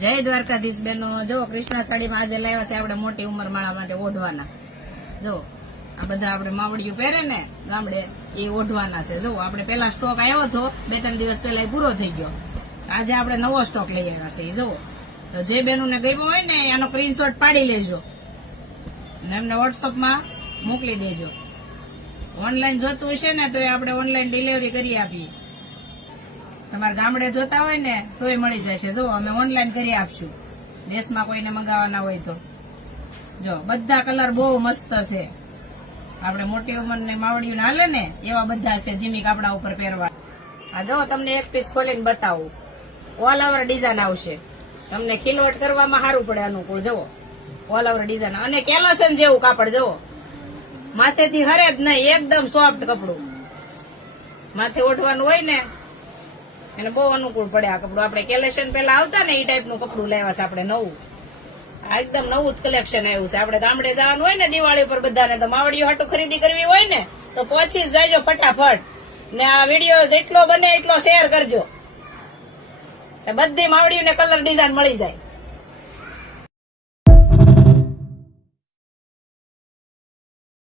જય દ્વારકાધીશ બેનો, જો કૃષ્ણા સાડીમાં આજે લાવ્યા છે આપણે મોટી ઉંમર માળા માટે ઓઢવાના. જો આ બધા આપણે માવડિયું પહેરે ને ગામડે એ ઓઢવાના છે. જો આપણે પેલા સ્ટોક આવ્યો હતો 2-3 દિવસ પહેલા એ પૂરો થઈ ગયો. આજે આપણે નવો સ્ટોક લઈ આવ્યા છે. જો તો જે બેનોને ગમ્યો હોય ને એનો સ્ક્રીનશોટ પાડી લેજો અને એમને વોટ્સઅપમાં મોકલી દેજો. ઓનલાઈન જોતું હશે ને તો આપણે ઓનલાઈન ડિલિવરી કરી આપીએ. તમારા ગામડે જોતા હોય ને તોય મળી જશે. જો અમે ઓનલાઈન કરી આપશું. દેશમાં કોઈને મંગાવવાના હોય તો જો બધા કલર બહુ મસ્ત છે. આપણે મોટી ઉંમરને માવડિયું હાલે ને એવા બધા છે જીમી કાપડા ઉપર પહેરવા. આ જો તમને એક પીસ ખોલીને બતાવું. ઓલ ઓવર ડિઝાઇન આવશે. તમને ખીલવટ કરવામાં સારું પડે અનુકૂળ. જુઓ ઓલ ઓવર ડિઝાઇન અને કેલોસન જેવું કાપડ. જુઓ માથેથી હરે જ નહીં, એકદમ સોફ્ટ કપડું. માથે ઓઢવાનું હોય ને એને બહુ અનુકૂળ પડે આ કપડું. આપણે કેલેશન પેલા આવતા ને એ ટાઈપનું કપડું લેવા છે આપણે નવું. આ એકદમ નવું જ કલેક્શન આવ્યું છે. આપણે ગામડે જવાનું હોય ને દિવાળી પર બધાને તો માવડીઓ હાટું ખરીદી કરવી હોય ને તો પહોંચી જ જાયજો ફટાફટ. ને આ વિડીયો જેટલો બને એટલો શેર કરજો. બધી માવડીઓને કલર ડિઝાઇન મળી જાય.